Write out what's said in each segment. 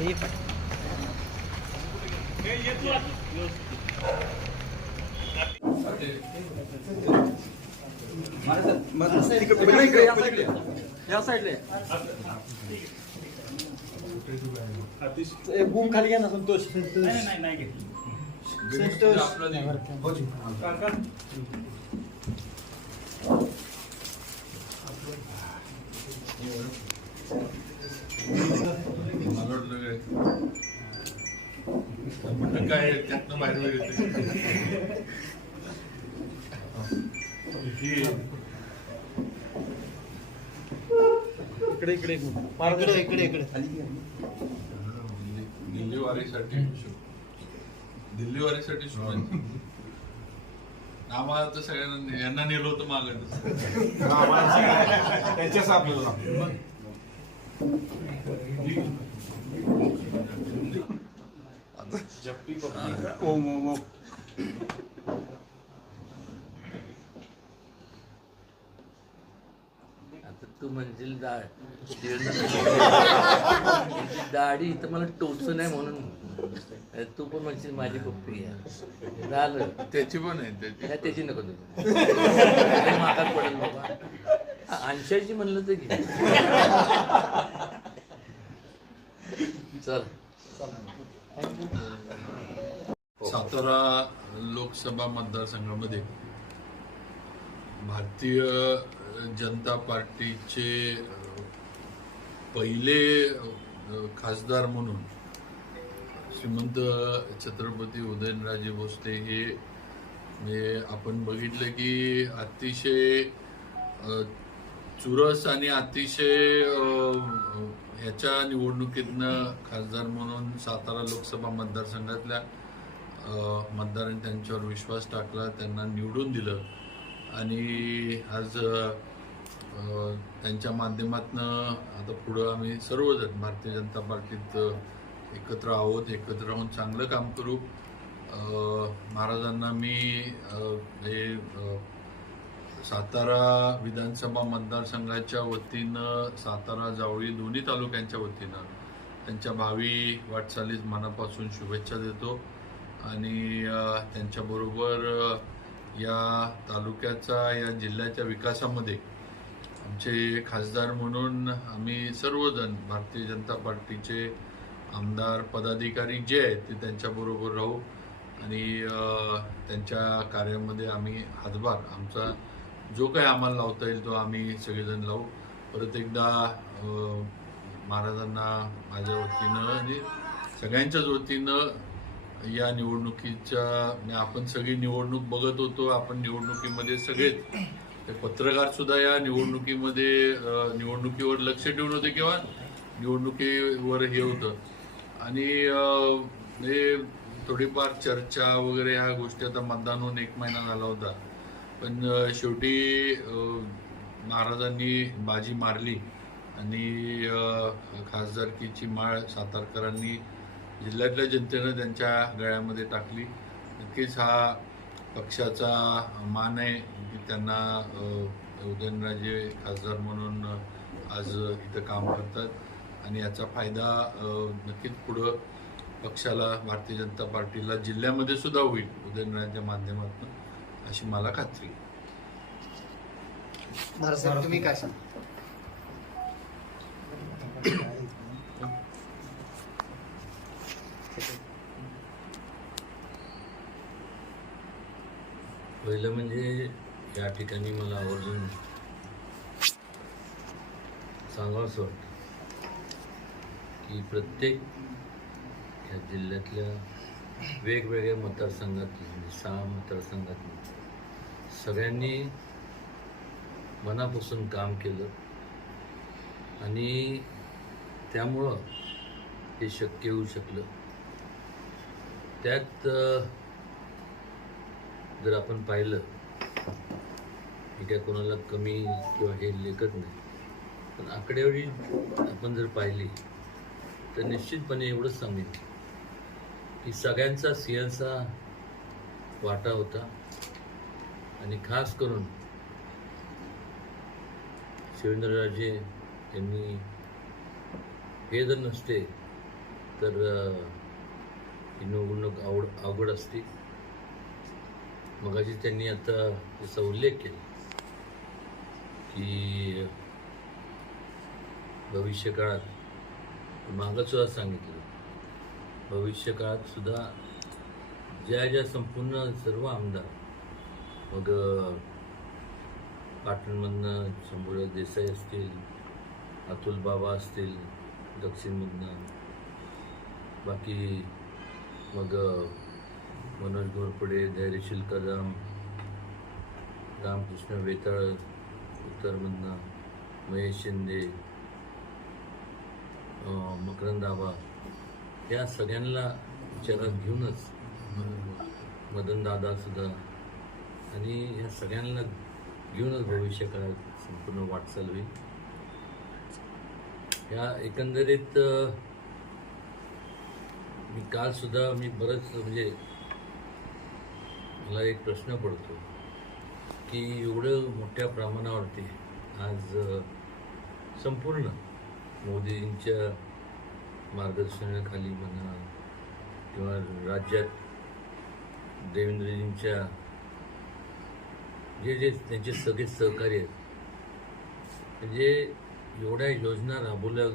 ये पाटील या साईडला बूम खाली घ्या ना संतोष. संतोष. मला म्हणलं काय त्यातनं बाहेर ही इकडे इकडे इकडे. इकडे इकडे दिल्ली वारीसाठी दिल्ली वारीसाठी शुभेच्छा आम्हाला तर सगळ्यांना यांना नेलं होतं मागं त्यांच्याच आपल्याला. ओम ओम ओम आता तू म्हणशील डाळ दाढी इथं मला टोच नाही म्हणून. तू पण म्हणशील माझी पप्पी आहे. झालं. त्याची पण आहे त्याची. नको तू लय महागात पडेल बाबा. अंशाची म्हणलं तर घे. चल. सातारा लोकसभा मतदारसंघामध्ये भारतीय जनता पार्टीचे पहिले खासदार म्हणून श्रीमंत छत्रपती उदयनराजे भोसले हे आपण बघितलं की अतिशय चुरस आणि अतिशय ह्याच्या निवडणुकीतनं खासदार म्हणून सातारा लोकसभा मतदारसंघातल्या मतदारांनी त्यांच्यावर विश्वास टाकला त्यांना निवडून दिलं. आणि आज त्यांच्या माध्यमातनं आता पुढं आम्ही सर्वजण भारतीय जनता पार्टीत एकत्र आहोत एकत्र राहून चांगलं काम करू. महाराजांना मी हे सातारा विधानसभा मतदारसंघाच्या वतीनं सातारा जावळी दोन्ही तालुक्यांच्या वतीनं त्यांच्या भावी वाटचालीस मनापासून शुभेच्छा देतो. आणि त्यांच्याबरोबर या तालुक्याचा या जिल्ह्याच्या विकासामध्ये आमचे खासदार म्हणून आम्ही सर्वजण भारतीय जनता पार्टीचे आमदार पदाधिकारी जे आहेत ते त्यांच्याबरोबर राहू. आणि त्यांच्या कार्यामध्ये आम्ही हातभार आमचा जो काही आम्हाला लावता येईल तो आम्ही सगळेजण लावू. परत एकदा महाराजांना माझ्या वतीनं आणि सगळ्यांच्याच वतीनं या निवडणुकीच्या म्हणजे आपण सगळी निवडणूक बघत होतो आपण निवडणुकीमध्ये सगळेच. ते पत्रकार सुद्धा या निवडणुकीमध्ये निवडणुकीवर लक्ष ठेवून होते किंवा निवडणुकीवर हे होतं. आणि हे थोडीफार चर्चा वगैरे ह्या गोष्टी आता मतदान होऊन एक महिना झाला होता. पण शेवटी महाराजांनी बाजी मारली आणि खासदारकीची माळ सातारकरांनी जिल्ह्यातल्या जनतेनं त्यांच्या गळ्यामध्ये टाकली. नक्कीच हा पक्षाचा मान आहे की त्यांना उदयनराजे खासदार म्हणून आज इथं काम करतात आणि याचा फायदा नक्कीच पुढं पक्षाला भारतीय जनता पार्टीला जिल्ह्यामध्ये सुद्धा होईल उदयनराजेच्या माध्यमातून. अशी मला खात्री. तुम्ही काय पहिलं म्हणजे या ठिकाणी मला आवर्जून सांगावंसं वाटतं की प्रत्येक या जिल्ह्यातल्या वेगवेगळ्या मतदारसंघातून म्हणजे सहा मतदारसंघातून सगळ्यांनी मनापासून काम केलं. आणि त्यामुळं हे शक्य होऊ शकलं. त्यात जर आपण पाहिलं की काय कोणाला कमी किंवा हे लेखत नाही. पण आकडेवारी आपण जर पाहिली तर निश्चितपणे एवढंच सांगेन की सगळ्यांचा सिंहाचा वाटा होता. आणि खास करून शिवेंद्रराजे यांनी हे जर नसते तर ही निवडणूक आवड अवघड असते. मगाशी त्यांनी आता त्याचा उल्लेख केला की भविष्य काळात मागं सुद्धा सांगितलं. भविष्य काळात सुद्धा ज्या ज्या संपूर्ण सर्व आमदार मग पाटणमधनं शंभूराज देसाई असतील अतुल बाबा असतील दक्षिणमधनं. बाकी मग मनोज घोरपडे धैर्यशील कदम रामकृष्ण वेताळ उत्तरमधनं महेश शिंदे अ, मकरंद आबा या सगळ्यांना विचारात घेऊनच मदन दादा सुद्धा आणि ह्या सगळ्यांना घेऊनच भविष्य काळात संपूर्ण वाटचाल होईल. या एकंदरीत मी काल सुद्धा मी बरंच म्हणजे मला एक प्रश्न पडतो की एवढं मोठ्या प्रमाणावरती आज संपूर्ण मोदींच्या मार्गदर्शनाखाली म्हणा किंवा राज्यात देवेंद्रजींच्या जे जे त्यांचे सगळे सहकार्य आहेत. म्हणजे एवढ्या योजना राबवल्या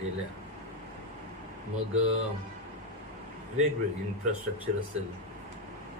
गेल्या. मग वेगवेगळे इन्फ्रास्ट्रक्चर असेल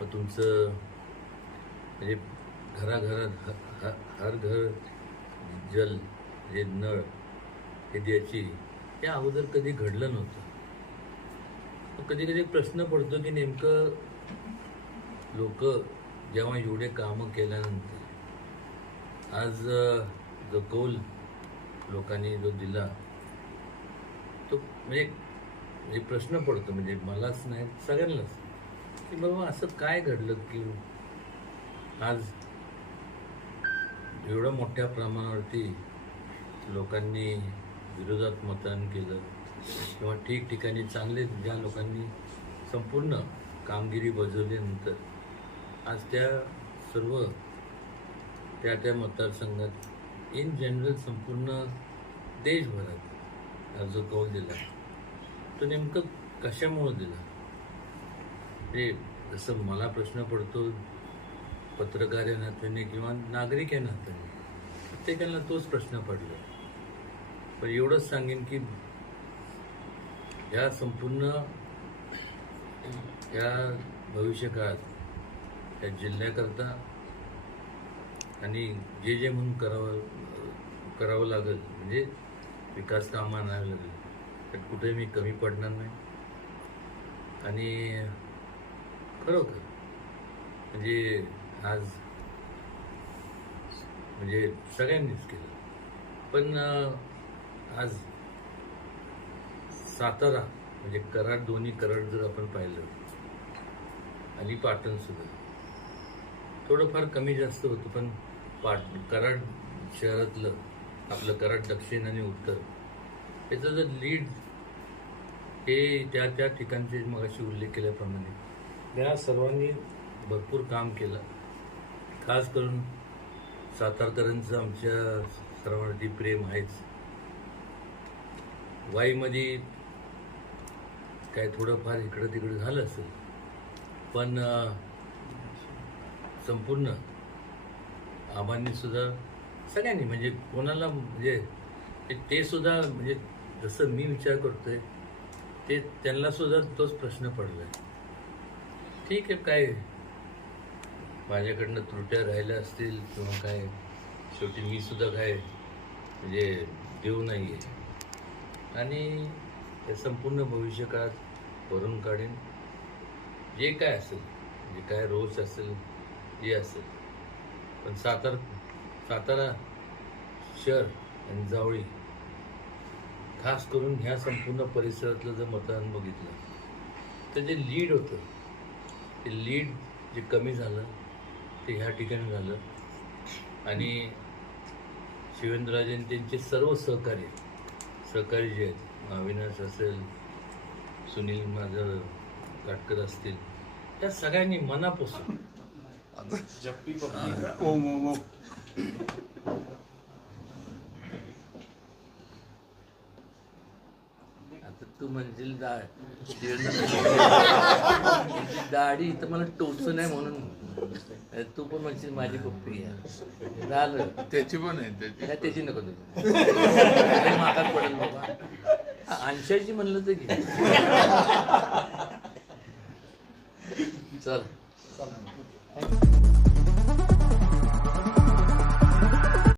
मग तुमचं म्हणजे घराघरात ह- हर घर जल जे नळ हे द्यायची हे अगोदर कधी घडलं नव्हतं. कधी कधी प्रश्न पडतो की नेमकं लोक जेव्हा एवढे कामं केल्यानंतर आज जो कौल लोकांनी जो दिला तो म्हणजे म्हणजे प्रश्न पडतो. म्हणजे मलाच नाही सगळ्यांनाच. की बाबा असं काय घडलं की आज एवढं मोठ्या प्रमाणावरती लोकांनी विरोधात मतदान केलं किंवा ठिकठिकाणी चांगले ज्या लोकांनी संपूर्ण कामगिरी बजावल्यानंतर आज त्या सर्व त्या त्या मतदारसंघात इन जनरल संपूर्ण देशभरात आज जो कौल दिला तो नेमकं कशामुळं दिला? हे जसं मला प्रश्न पडतो पत्रकार या नात्याने किंवा नागरिक या नात्याने प्रत्येकाला तोच प्रश्न पडला. पण एवढंच सांगेन की या संपूर्ण या भविष्यकाळात त्या जिल्ह्याकरता आणि जे जे म्हणून करावं करावं लागेल म्हणजे विकास कामं आणावी लागेल तर कुठे मी कमी पडणार नाही. आणि खरोखर म्हणजे आज म्हणजे सगळ्यांनीच केलं. पण आज सातारा म्हणजे कराड दोन्ही कराड जर आपण पाहिलं आणि पाटणसुद्धा थोडंफार कमी जास्त होतं पण पाट कराड शहरातलं आपलं कराड दक्षिण आणि उत्तर याचं जर लीड हे त्या त्या ठिकाणचे मगाशी उल्लेख केल्याप्रमाणे या सर्वांनी भरपूर काम केलं. खास करून सातारकरांचं आमच्या सर्वांवरती प्रेम आहेच. वाईमध्ये काय थोडंफार इकडं तिकडं झालं असेल पण संपूर्ण आबांनी सुद्धा सगळ्यांनी म्हणजे कोणाला म्हणजे ते- सुद्धा म्हणजे जसं मी विचार करतोय ते त्यांना सुद्धा तोच प्रश्न पडलाय. ठीक आहे काय माझ्याकडनं त्रुट्या राहिल्या असतील किंवा काय शेवटी मी सुद्धा काय म्हणजे देऊ नाही आहे आणि हे संपूर्ण भविष्य काळात भरून काढेन. जे काय असेल जे काय रोज असेल हे असेल पण सातार सातारा शहर आणि जावळी खास करून ह्या संपूर्ण परिसरातलं जर मतदान बघितलं तर जे लीड होतं ते लीड जे कमी झालं ते ह्या ठिकाणी झालं. आणि शिवेंद्रराजे त्यांचे सर्व सहकारी सहकारी जे आहेत अविनाश असेल सुनील माझं काटकर असतील त्या सगळ्यांनी मनापासून ओम ओम ओम आता तू म्हणशील दा दाढी तर मला टोच नाही म्हणून तू पण म्हणशील माझी पप्पी आहे झालं त्याची पण आहे त्याची त्याची नको तुझी लय पडेल बाबा अंशाची म्हणलं तर घे चल Thanks.